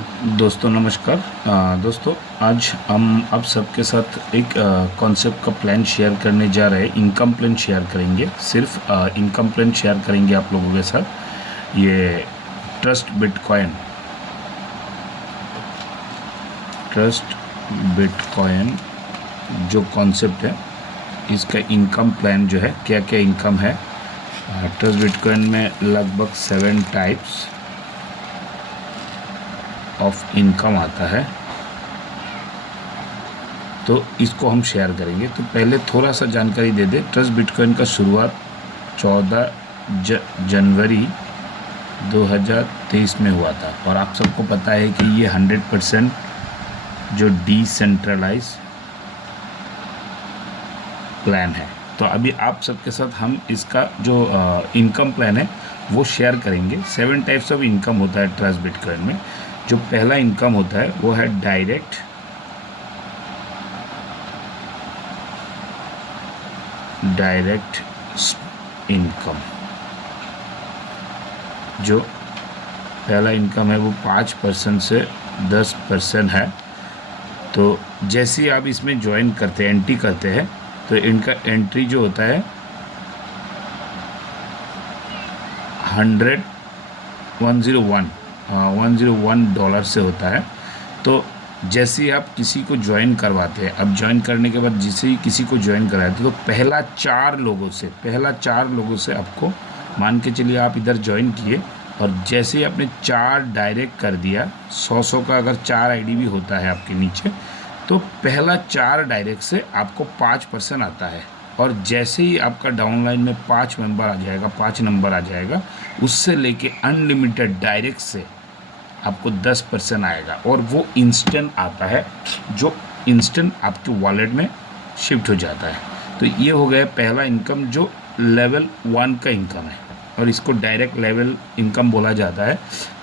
दोस्तों नमस्कार। दोस्तों आज हम आप सबके साथ एक कॉन्सेप्ट का प्लान शेयर करने जा रहे हैं। इनकम प्लान शेयर करेंगे, सिर्फ इनकम प्लान शेयर करेंगे आप लोगों के साथ। ये ट्रस्ट बिटकॉइन जो कॉन्सेप्ट है, इसका इनकम प्लान जो है, क्या क्या इनकम है। ट्रस्ट बिटकॉइन में लगभग 7 टाइप्स ऑफ इनकम आता है, तो इसको हम शेयर करेंगे। तो पहले थोड़ा सा जानकारी दे दें। ट्रस्ट बिटकॉइन का शुरुआत 14 जनवरी 2023 में हुआ था, और आप सबको पता है कि ये 100% जो डिसेंट्रलाइज प्लान है। तो अभी आप सबके साथ हम इसका जो इनकम प्लान है वो शेयर करेंगे। 7 टाइप्स ऑफ इनकम होता है ट्रस्ट बिटकॉइन में। जो पहला इनकम होता है वो है डायरेक्ट इनकम। जो पहला इनकम है वो 5% से 10% है। तो जैसे ही आप इसमें ज्वाइन करते हैं, एंट्री करते हैं, तो इनका एंट्री जो होता है 101 डॉलर से होता है। तो जैसे ही आप किसी को ज्वाइन करवाते हैं, अब ज्वाइन करने के बाद जैसे ही किसी को ज्वाइन कराते तो पहला चार लोगों से आपको, मान के चलिए आप इधर ज्वाइन किए और जैसे ही आपने 4 डायरेक्ट कर दिया, 100 का अगर 4 आईडी भी होता है आपके नीचे, तो पहला 4 डायरेक्ट से आपको 5% आता है। और जैसे ही आपका डाउनलाइन में 5 नंबर आ जाएगा, उससे लेके अनलिमिटेड डायरेक्ट से आपको 10% आएगा, और वो इंस्टेंट आता है, जो इंस्टेंट आपके वॉलेट में शिफ्ट हो जाता है। तो ये हो गया पहला इनकम, जो लेवल 1 का इनकम है, और इसको डायरेक्ट लेवल इनकम बोला जाता है।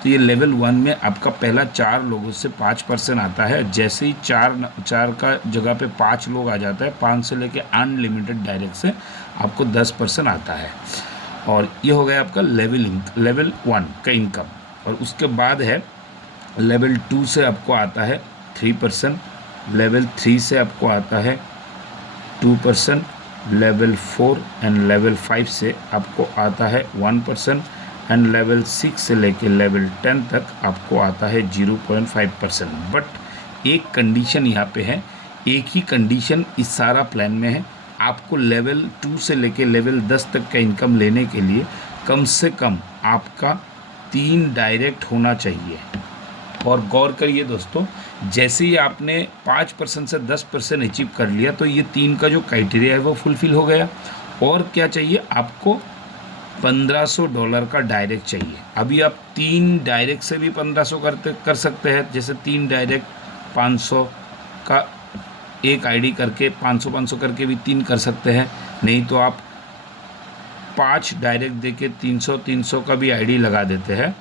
तो ये लेवल 1 में आपका पहला 4 लोगों से 5% आता है। जैसे ही 4 का जगह पे 5 लोग आ जाता है, 5 से लेके अनलिमिटेड डायरेक्ट से आपको 10% आता है। और ये हो गया आपका लेवल 1 का इनकम। और उसके बाद है लेवल 2 से आपको आता है 3%, लेवल 3 से आपको आता है 2%, लेवल 4 एंड लेवल 5 से आपको आता है 1%, एंड लेवल 6 से लेके लेवल 10 तक आपको आता है 0.5%। बट एक कंडीशन यहाँ पे है, एक ही कंडीशन इस सारा प्लान में है। आपको लेवल 2 से लेके लेवल 10 तक का इनकम लेने के लिए कम से कम आपका 3 डायरेक्ट होना चाहिए। और गौर करिए दोस्तों, जैसे ही आपने 5% से 10% अचीव कर लिया, तो ये 3 का जो क्राइटेरिया है वो फुलफ़िल हो गया। और क्या चाहिए आपको? $1500 का डायरेक्ट चाहिए। अभी आप 3 डायरेक्ट से भी 1500 कर सकते हैं। जैसे 3 डायरेक्ट 500 का एक आईडी करके 500 करके भी 3 कर सकते हैं। नहीं तो आप 5 डायरेक्ट देके 300 का भी आईडी लगा देते हैं,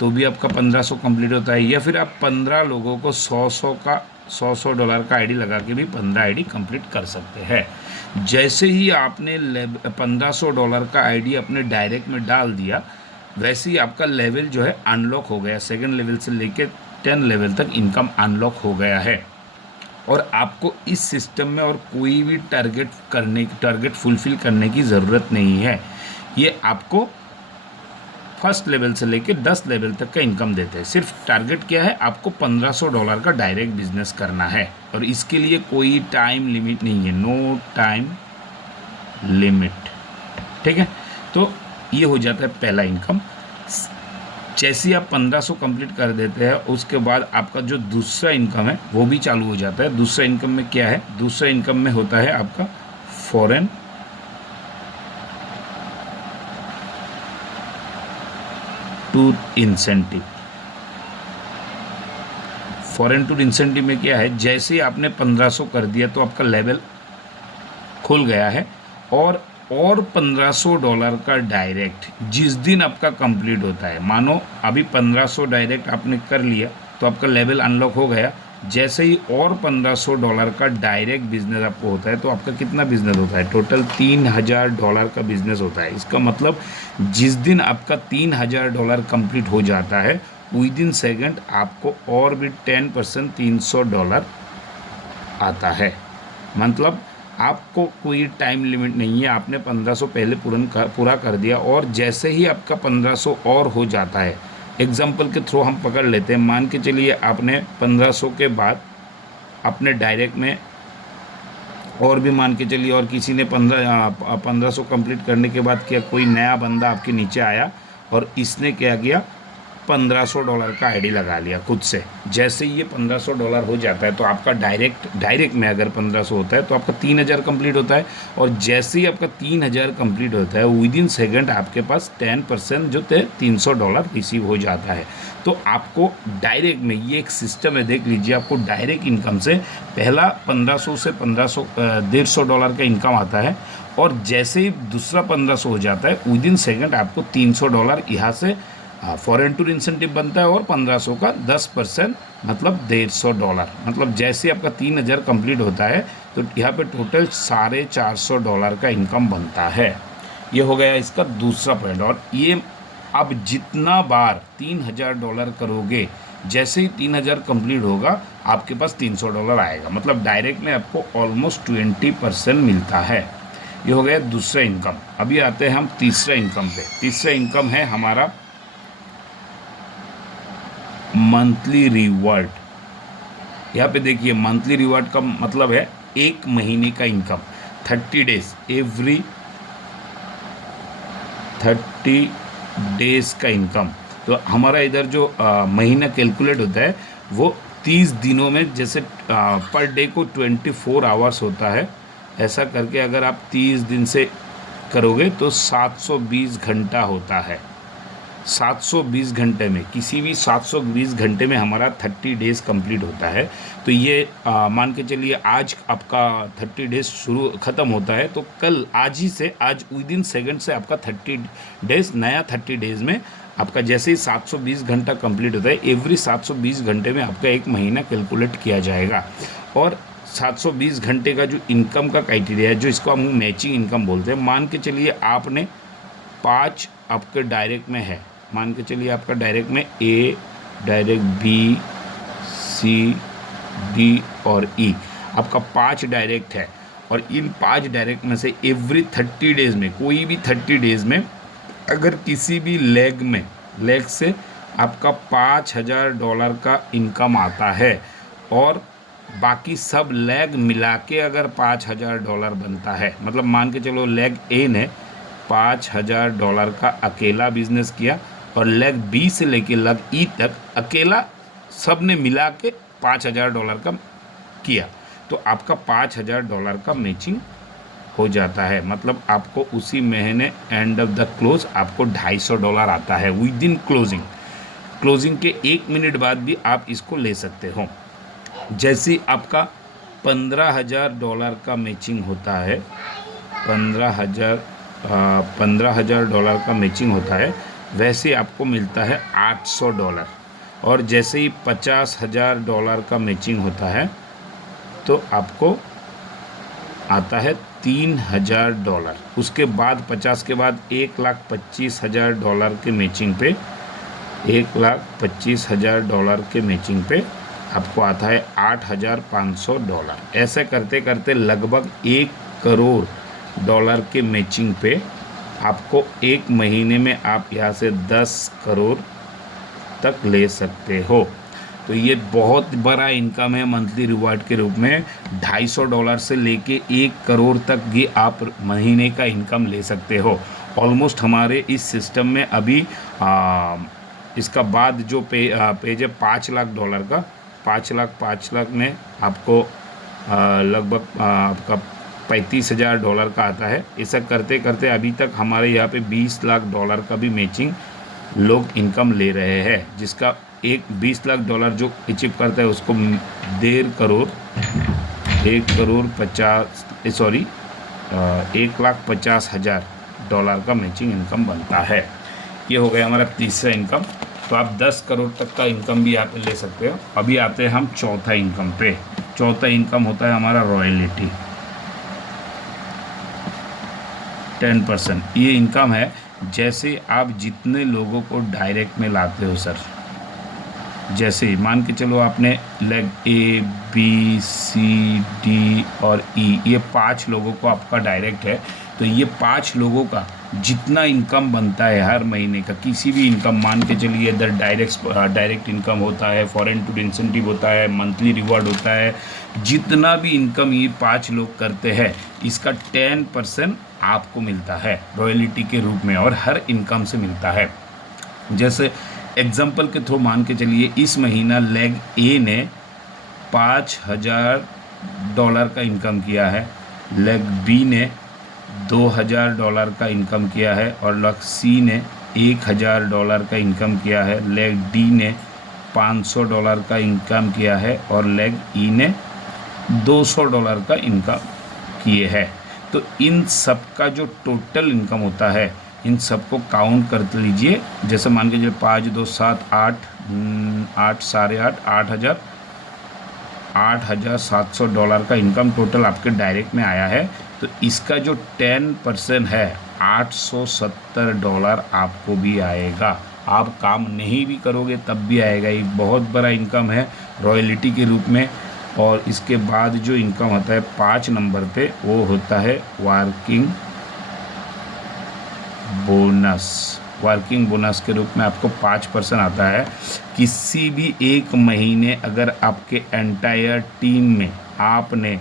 तो भी आपका 1500 कंप्लीट होता है। या फिर आप 15 लोगों को 100 डॉलर का आईडी लगा के भी 15 आईडी कंप्लीट कर सकते हैं। जैसे ही आपने $1500 का आईडी अपने डायरेक्ट में डाल दिया, वैसे ही आपका लेवल जो है अनलॉक हो गया। 2nd लेवल से लेके 10 लेवल तक इनकम अनलॉक हो गया है। और आपको इस सिस्टम में और कोई भी टारगेट फुलफ़िल करने की ज़रूरत नहीं है। ये आपको फर्स्ट लेवल से लेके 10 लेवल तक का इनकम देते हैं। सिर्फ टारगेट क्या है? आपको $1500 का डायरेक्ट बिजनेस करना है, और इसके लिए कोई टाइम लिमिट नहीं है, नो टाइम लिमिट। ठीक है, तो ये हो जाता है पहला इनकम। जैसे ही आप 1500 कंप्लीट कर देते हैं, उसके बाद आपका जो दूसरा इनकम है वो भी चालू हो जाता है। दूसरा इनकम में क्या है? दूसरा इनकम में होता है आपका foreign tour incentive. Foreign tour incentive में क्या है? जैसे ही आपने 1500 कर दिया तो आपका लेवल खुल गया है, और $1500 का डायरेक्ट जिस दिन आपका कंप्लीट होता है, मानो अभी 1500 डायरेक्ट आपने कर लिया तो आपका लेवल अनलॉक हो गया। जैसे ही और $1500 का डायरेक्ट बिजनेस आपको होता है, तो आपका कितना बिजनेस होता है? टोटल $3000 का बिजनेस होता है। इसका मतलब जिस दिन आपका $3000 कंप्लीट हो जाता है, विद इन सेकेंड आपको और भी 10% $300 आता है। मतलब आपको कोई टाइम लिमिट नहीं है, आपने 1500 पहले पूरा कर दिया और जैसे ही आपका 1500 और हो जाता है, एग्जाम्पल के थ्रू हम पकड़ लेते हैं, मान के चलिए आपने 1500 के बाद अपने डायरेक्ट में और भी मान के चलिए और किसी ने 1500 कंप्लीट करने के बाद क्या कोई नया बंदा आपके नीचे आया और इसने क्या किया, $1500 का आईडी लगा लिया खुद से। जैसे ही ये $1500 हो जाता है तो आपका डायरेक्ट में अगर 1500 होता है तो आपका 3000 कंप्लीट होता है, और जैसे ही आपका 3000 कंप्लीट होता है विद इन सेकेंड आपके पास 10% जो थे $300 रिसीव हो जाता है। तो आपको डायरेक्ट में ये एक सिस्टम है, देख लीजिए, आपको डायरेक्ट इनकम से पहला 1500 से $150 का इनकम आता है, और जैसे ही दूसरा 1500 हो जाता है विद इन सेकेंड आपको $300 यहाँ से फॉरेन टूर इंसेंटिव बनता है, और 1500 का 10% मतलब $150। मतलब जैसे आपका 3000 कंप्लीट होता है तो यहाँ पे टोटल $450 का इनकम बनता है। ये हो गया इसका दूसरा पॉइंट। और ये अब जितना बार $3000 करोगे, जैसे ही 3000 कंप्लीट होगा आपके पास $300 आएगा। मतलब डायरेक्ट में आपको ऑलमोस्ट 20% मिलता है। ये हो गया दूसरा इनकम। अभी आते हैं हम तीसरा इनकम पे। तीसरा इनकम है हमारा मंथली रिवॉर्ड। यहाँ पे देखिए, मंथली रिवॉर्ड का मतलब है एक महीने का इनकम, 30 डेज, एवरी 30 डेज का इनकम। तो हमारा इधर जो महीना कैलकुलेट होता है वो 30 दिनों में, जैसे पर डे को 24 आवर्स होता है, ऐसा करके अगर आप 30 दिन से करोगे तो 720 घंटा होता है। 720 घंटे में, किसी भी 720 घंटे में हमारा 30 डेज़ कंप्लीट होता है। तो ये मान के चलिए आज आपका 30 डेज़ ख़त्म होता है, तो कल आज ही से, आज विद इन सेकेंड से आपका 30 डेज़, नया 30 डेज़ में आपका जैसे ही 720 घंटा कंप्लीट होता है, एवरी 720 घंटे में आपका एक महीना कैलकुलेट किया जाएगा। और 720 घंटे का जो इनकम का क्राइटेरिया है, जो इसको हम मैचिंग इनकम बोलते हैं, मान के चलिए आपने 5 आपके डायरेक्ट में है, मान के चलिए आपका डायरेक्ट में ए, डायरेक्ट बी, सी, डी और ई, आपका 5 डायरेक्ट है। और इन 5 डायरेक्ट में से एवरी 30 डेज़ में, कोई भी 30 डेज़ में अगर किसी भी लेग से आपका $5000 का इनकम आता है, और बाकी सब लेग मिला के अगर $5000 बनता है, मतलब मान के चलो लेग ए ने $5000 का अकेला बिजनेस किया, और लेग बी से लेके लेग ई तक अकेला सब ने मिला के $5000 का किया, तो आपका $5000 का मैचिंग हो जाता है। मतलब आपको उसी महीने एंड ऑफ द क्लोज आपको $250 आता है विद इन क्लोजिंग के 1 मिनट बाद भी आप इसको ले सकते हो। जैसे आपका $15000 का मैचिंग होता है, $15000 का मैचिंग होता है, वैसे आपको मिलता है $800। और जैसे ही $50000 का मैचिंग होता है तो आपको आता है $3000। उसके बाद 50 के बाद $1,25,000 के मैचिंग पे, $1,25,000 के मैचिंग पे आपको आता है $8,500। ऐसे करते करते लगभग $1 करोड़ के मैचिंग पे आपको एक महीने में आप यहाँ से 10 करोड़ तक ले सकते हो। तो ये बहुत बड़ा इनकम है मंथली रिवार्ड के रूप में। $250 से लेके 1 करोड़ तक भी आप महीने का इनकम ले सकते हो। ऑलमोस्ट हमारे इस सिस्टम में अभी इसका बाद जो पेज है $5 लाख का, 5 लाख में आपको लगभग आपका $35,000 का आता है। ऐसा करते करते अभी तक हमारे यहाँ पे $20 लाख का भी मैचिंग लोग इनकम ले रहे हैं, जिसका एक $20 लाख जो अचीव करता है उसको 1,50,000 का मैचिंग इनकम बनता है। ये हो गया हमारा तीसरा इनकम। तो आप 10 करोड़ तक का इनकम भी आप ले सकते हो। अभी आते हैं हम चौथा इनकम पे। चौथा इनकम होता है हमारा रॉयल्टी, 10%। ये इनकम है जैसे आप जितने लोगों को डायरेक्ट में लाते हो सर, जैसे मान के चलो आपने लेग ए बी सी डी और ई, ये 5 लोगों को आपका डायरेक्ट है, तो ये 5 लोगों का जितना इनकम बनता है हर महीने का, किसी भी इनकम मान के चलिए, इधर डायरेक्ट इनकम होता है, फॉरेन टू इंसेंटिव होता है, मंथली रिवॉर्ड होता है, जितना भी इनकम ये 5 लोग करते हैं इसका 10% आपको मिलता है रॉयल्टी के रूप में, और हर इनकम से मिलता है। जैसे एग्जाम्पल के थ्रू मान के चलिए, इस महीना लेग ए ने $5,000 का इनकम किया है, लेग बी ने $2,000 का इनकम किया है, और लेग सी ने $1,000 का इनकम किया है, लेग डी ने $500 का इनकम किया है, और लेग ई ने $200 का इनकम किए हैं। तो इन सब का जो टोटल इनकम होता है, इन सबको काउंट कर लीजिए। जैसे मान के चलिए 5 2 7 8 8 साढ़े 8 $8,700 का इनकम टोटल आपके डायरेक्ट में आया है। तो इसका जो 10% है $870 आपको भी आएगा। आप काम नहीं भी करोगे तब भी आएगा। एक बहुत बड़ा इनकम है रॉयल्टी के रूप में। और इसके बाद जो इनकम होता है 5 नंबर पे, वो होता है वर्किंग बोनस। वर्किंग बोनस के रूप में आपको 5% आता है। किसी भी एक महीने अगर आपके एंटायर टीम में आपने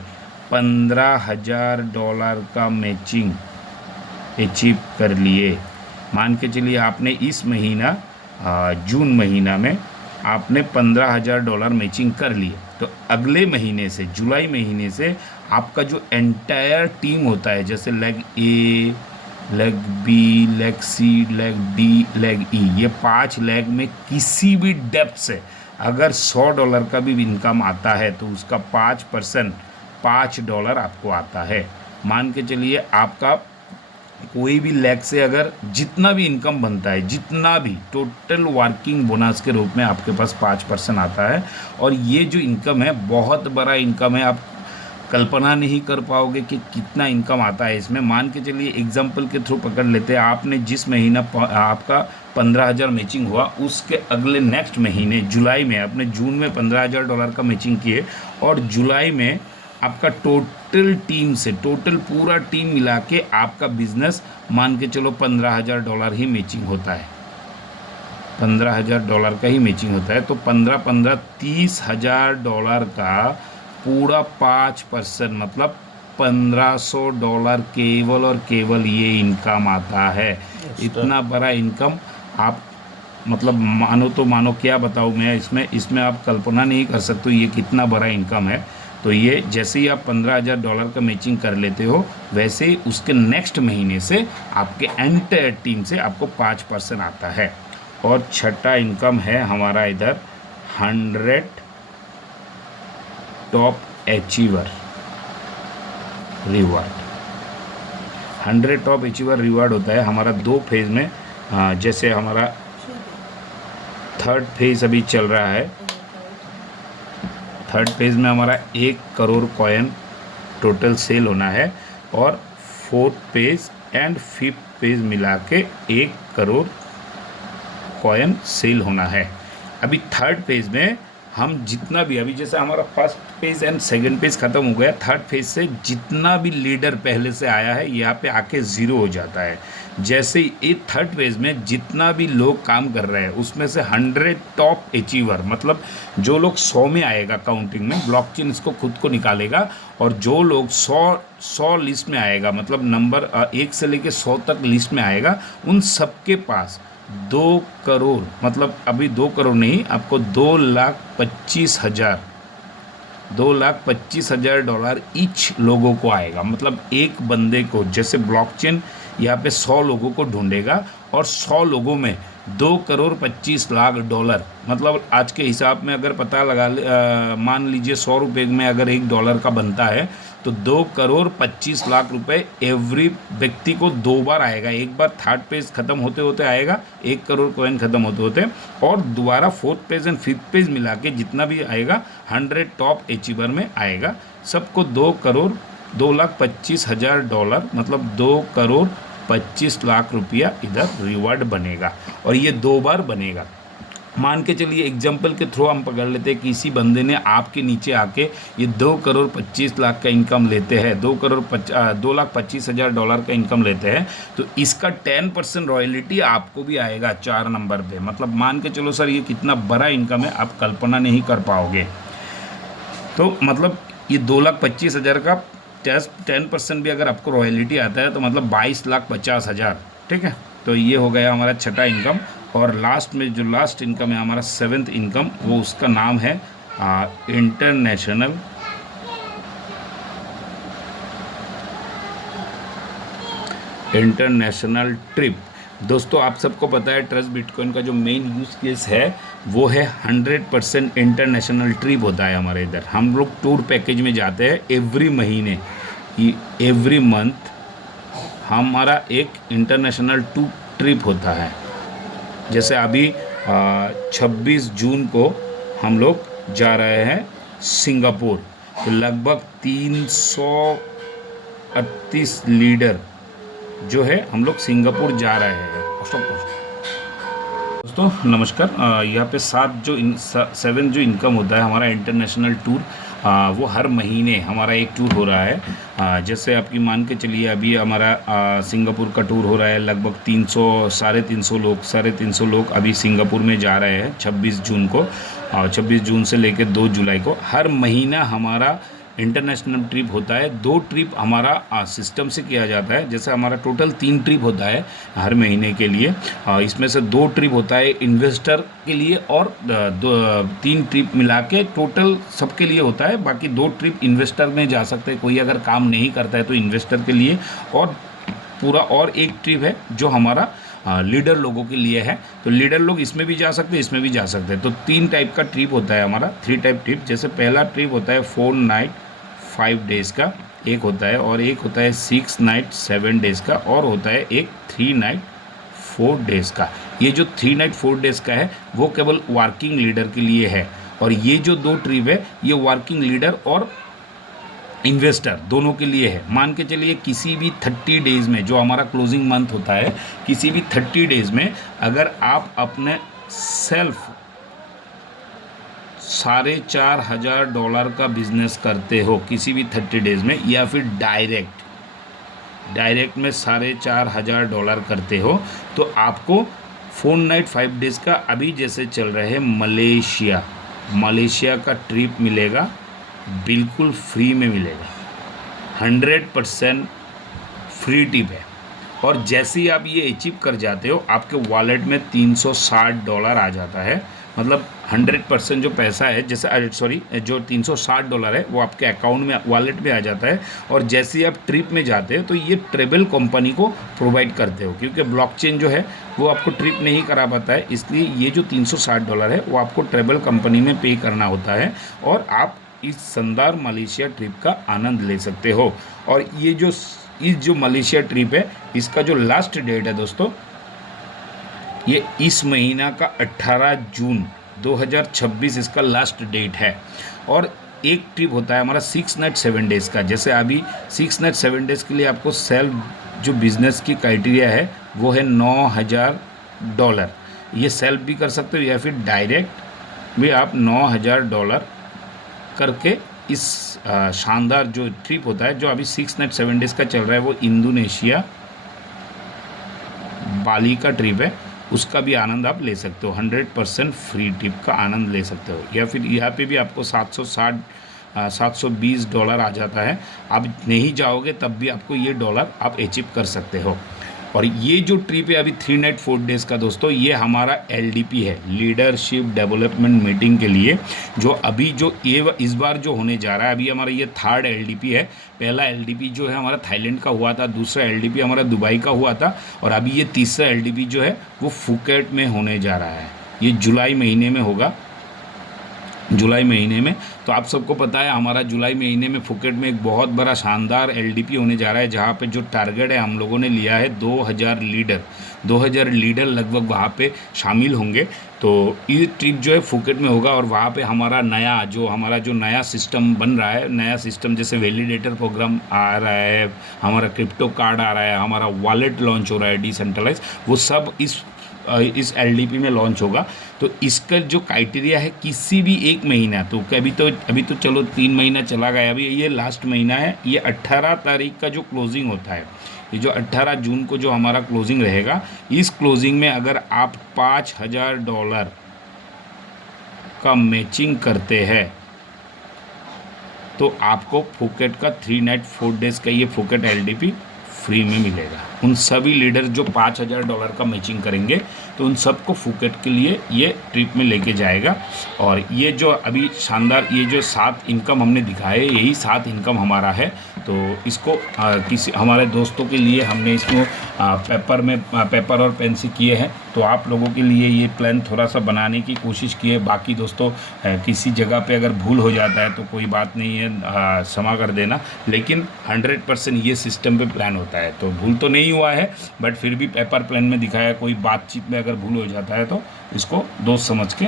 $15,000 का मैचिंग अचीव कर लिए, मान के चलिए आपने इस महीना जून महीना में आपने $15,000 मैचिंग कर लिए, तो अगले महीने से जुलाई महीने से आपका जो एंटायर टीम होता है, जैसे लेग ए, लेग बी, लेग सी, लेग डी, लेग ई, ये 5 लेग में किसी भी डेप्थ से अगर $100 का भी इनकम आता है तो उसका 5% $5 आपको आता है। मान के चलिए आपका कोई भी लेग से अगर जितना भी इनकम बनता है, जितना भी टोटल वर्किंग बोनस के रूप में आपके पास 5% आता है। और ये जो इनकम है बहुत बड़ा इनकम है, आप कल्पना नहीं कर पाओगे कि कितना इनकम आता है इसमें। मान के चलिए एग्जांपल के थ्रू पकड़ लेते हैं, आपने जिस महीना आपका 15,000 मैचिंग हुआ, उसके अगले नेक्स्ट महीने जुलाई में आपने जून में $15,000 का मैचिंग किए, और जुलाई में आपका टोटल टीम से टोटल पूरा टीम मिला के आपका बिजनेस मान के चलो $15,000 ही मैचिंग होता है। $15,000 का ही मैचिंग होता है। तो 15 $30,000 का पूरा 5% मतलब $1,500 केवल और केवल ये इनकम आता है। इतना बड़ा इनकम आप मतलब मानो तो मानो, क्या बताऊँ मैं, इसमें आप कल्पना नहीं कर सकते ये कितना बड़ा इनकम है। तो ये जैसे ही आप $15,000 का मैचिंग कर लेते हो, वैसे ही उसके नेक्स्ट महीने से आपके एंटायर टीम से आपको 5% आता है। और छठा इनकम है हमारा इधर 100 top achiever reward. 100 top achiever reward होता है हमारा 2 फेज़ में। जैसे हमारा 3rd फेज़ अभी चल रहा है। 3rd फेज़ में हमारा 1 करोड़ कॉइन टोटल सेल होना है, और 4th phase and 5th phase मिला के 1 करोड़ कॉइन सेल होना है। अभी 3rd फेज़ में हम जितना भी, अभी जैसे हमारा 1st phase and 2nd phase ख़त्म हो गया, 3rd फेज़ से जितना भी लीडर पहले से आया है यहाँ पे आके ज़ीरो हो जाता है। जैसे ये 3rd फेज़ में जितना भी लोग काम कर रहे हैं उसमें से 100 टॉप अचीवर, मतलब जो लोग 100 में आएगा काउंटिंग में, ब्लॉकचेन इसको खुद को निकालेगा, और जो लोग 100 लिस्ट में आएगा, मतलब नंबर 1 से लेके 100 तक लिस्ट में आएगा, उन सबके पास 2 करोड़, मतलब अभी 2 करोड़ नहीं, आपको $2,25,000 ईच लोगों को आएगा। मतलब एक बंदे को, जैसे ब्लॉकचेन यहाँ पे 100 लोगों को ढूंढेगा, और 100 लोगों में $2,25,00,000, मतलब आज के हिसाब में अगर पता लगा मान लीजिए 100 रुपये में अगर $1 का बनता है, तो $2,25,00,000 एवरी व्यक्ति को 2 बार आएगा। एक बार 3rd पेज ख़त्म होते होते आएगा, 1 करोड़ कॉइन ख़त्म होते होते, और दोबारा 4th page and 5th page मिला के जितना भी आएगा 100 टॉप अचीवर में आएगा। सबको $2,25,000 मतलब $2,25,00,000 इधर रिवार्ड बनेगा, और ये 2 बार बनेगा। मान के चलिए एग्जाम्पल के थ्रू हम पकड़ लेते हैं, किसी बंदे ने आपके नीचे आके ये 2 करोड़ 25 लाख का इनकम लेते हैं, 2,25,000 का इनकम लेते हैं, तो इसका 10% रॉयल्टी आपको भी आएगा 4 नंबर पे। मतलब मान के चलो सर ये कितना बड़ा इनकम है, आप कल्पना नहीं कर पाओगे। तो मतलब ये 2,25,000 का 10% भी अगर आपको रॉयल्टी आता है तो मतलब 22,50,000। ठीक है, तो ये हो गया हमारा छठा इनकम। और लास्ट में जो लास्ट इनकम है हमारा 7th इनकम, वो उसका नाम है इंटरनेशनल ट्रिप। दोस्तों आप सबको पता है ट्रस्ट बिटकॉइन का जो मेन यूज़ केस है वो है 100% इंटरनेशनल ट्रिप होता है। हमारे इधर हम लोग टूर पैकेज में जाते हैं एवरी महीने, एवरी मंथ हमारा एक इंटरनेशनल टूर ट्रिप होता है। जैसे अभी 26 जून को हम लोग जा रहे हैं सिंगापुर, तो लगभग 338 लीडर जो है हम लोग सिंगापुर जा रहे हैं। दोस्तों नमस्कार। यहाँ पे 7 जो इनकम होता है हमारा इंटरनेशनल टूर, वो हर महीने हमारा एक टूर हो रहा है। जैसे आपकी मान के चलिए अभी हमारा सिंगापुर का टूर हो रहा है, लगभग 300 लोग अभी सिंगापुर में जा रहे हैं 26 जून को। 26 जून से लेकर 2 जुलाई को हर महीना हमारा इंटरनेशनल ट्रिप होता है। 2 ट्रिप हमारा सिस्टम से किया जाता है। जैसे हमारा टोटल 3 ट्रिप होता है हर महीने के लिए। इसमें से 2 ट्रिप होता है इन्वेस्टर के लिए और 3 ट्रिप मिला के टोटल सबके लिए होता है। बाकी 2 ट्रिप इन्वेस्टर में जा सकते हैं, कोई अगर काम नहीं करता है तो इन्वेस्टर के लिए, और पूरा और एक ट्रिप है जो हमारा लीडर लोगों के लिए है। तो लीडर लोग इसमें भी जा सकते हैं, इसमें भी जा सकते हैं। तो 3 टाइप का ट्रिप होता है हमारा, 3 टाइप ट्रिप। जैसे पहला ट्रिप होता है 4 नाइट 5 डेज़ का एक होता है, और एक होता है 6 नाइट 7 डेज़ का, और होता है एक 3 नाइट 4 डेज़ का। ये जो 3 नाइट 4 डेज़ का है वो केवल वर्किंग लीडर के लिए है, और ये जो 2 ट्रिप है ये वर्किंग लीडर और इन्वेस्टर दोनों के लिए है। मान के चलिए किसी भी 30 डेज़ में, जो हमारा क्लोजिंग मंथ होता है, किसी भी 30 डेज़ में अगर आप अपने सेल्फ $4,500 का बिजनेस करते हो किसी भी 30 डेज़ में, या फिर डायरेक्ट में $4,500 करते हो, तो आपको 4 नाइट 5 डेज़ का अभी जैसे चल रहे हैं मलेशिया का ट्रिप मिलेगा, बिल्कुल फ्री में मिलेगा। 100% फ्री ट्रिप है। और जैसे ही आप ये अचीव कर जाते हो आपके वॉलेट में $360 आ जाता है। मतलब 100% जो पैसा है, जैसे जो $360 है वो आपके अकाउंट में, वॉलेट में आ जाता है। और जैसे ही आप ट्रिप में जाते हो तो ये ट्रेवल कंपनी को प्रोवाइड करते हो, क्योंकि ब्लॉकचेन जो है वो आपको ट्रिप नहीं करा पाता है, इसलिए ये जो $360 है वो आपको ट्रेवल कंपनी में पे करना होता है, और आप इस शानदार मलेशिया ट्रिप का आनंद ले सकते हो। और ये जो मलेशिया ट्रिप है इसका जो लास्ट डेट है दोस्तों, ये इस महीना का 18 जून 2026 इसका लास्ट डेट है। और एक ट्रिप होता है हमारा 6 नाइट 7 डेज़ का। जैसे अभी 6 नाइट 7 डेज़ के लिए आपको सेल्फ जो बिज़नेस की क्राइटेरिया है वो है $9,000। ये सेल्फ भी कर सकते हो या फिर डायरेक्ट भी आप $9,000 करके इस शानदार जो ट्रिप होता है, जो अभी 6 नाइट 7 डेज़ का चल रहा है, वो इंडोनेशिया बाली का ट्रिप है, उसका भी आनंद आप ले सकते हो। 100% फ्री ट्रिप का आनंद ले सकते हो। या फिर यहाँ पे भी आपको $720 आ जाता है। आप नहीं जाओगे तब भी आपको ये डॉलर आप अचीव कर सकते हो। और ये जो ट्रिप है अभी 3 नाइट 4 डेज़ का दोस्तों, ये हमारा LDP है, लीडरशिप डेवलपमेंट मीटिंग के लिए, जो अभी जो ये इस बार जो होने जा रहा है, अभी हमारा ये 3rd LDP है। पहला LDP जो है हमारा थाईलैंड का हुआ था, दूसरा LDP हमारा दुबई का हुआ था, और अभी ये तीसरा LDP जो है वो फुकेट में होने जा रहा है। ये जुलाई महीने में होगा, जुलाई महीने में। तो आप सबको पता है हमारा जुलाई महीने में फुकेट में एक बहुत बड़ा शानदार LDP होने जा रहा है, जहाँ पे जो टारगेट है हम लोगों ने लिया है 2000 लीडर लगभग वहाँ पे शामिल होंगे। तो ये ट्रिप जो है फुकेट में होगा, और वहाँ पे हमारा नया सिस्टम बन रहा है। नया सिस्टम जैसे वैलिडेटर प्रोग्राम आ रहा है, हमारा क्रिप्टो कार्ड आ रहा है, हमारा वॉलेट लॉन्च हो रहा है डिसेंट्रलाइज, वो सब इस इस एलडीपी में लॉन्च होगा। तो इसका जो क्राइटेरिया है किसी भी एक महीना, तो अभी तो चलो 3 महीना चला गया, अभी ये लास्ट महीना है, ये 18 तारीख का जो क्लोजिंग होता है, ये जो 18 जून को जो हमारा क्लोजिंग रहेगा, इस क्लोजिंग में अगर आप $5000 का मैचिंग करते हैं तो आपको फुकेट का 3 नाइट 4 डेज़ का ये फुकेट एलडीपी फ्री में मिलेगा। उन सभी लीडर जो $5000 का मैचिंग करेंगे तो उन सबको फुकेट के लिए ये ट्रिप में लेके जाएगा। और ये जो अभी शानदार ये जो 7 इनकम हमने दिखाए, यही 7 इनकम हमारा है। तो इसको किसी हमारे दोस्तों के लिए हमने इसको पेपर और पेन से किए हैं। तो आप लोगों के लिए ये प्लान थोड़ा सा बनाने की कोशिश की है। बाकी दोस्तों किसी जगह पे अगर भूल हो जाता है तो कोई बात नहीं है, क्षमा कर देना, लेकिन 100% ये सिस्टम पे प्लान होता है। तो भूल तो नहीं हुआ है, बट फिर भी पेपर प्लान में दिखाया, कोई बातचीत में अगर भूल हो जाता है तो इसको दोस्त समझ के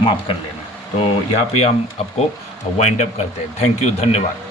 माफ़ कर लेना। तो यहाँ पे हम आपको वाइंड अप करते हैं। थैंक यू, धन्यवाद।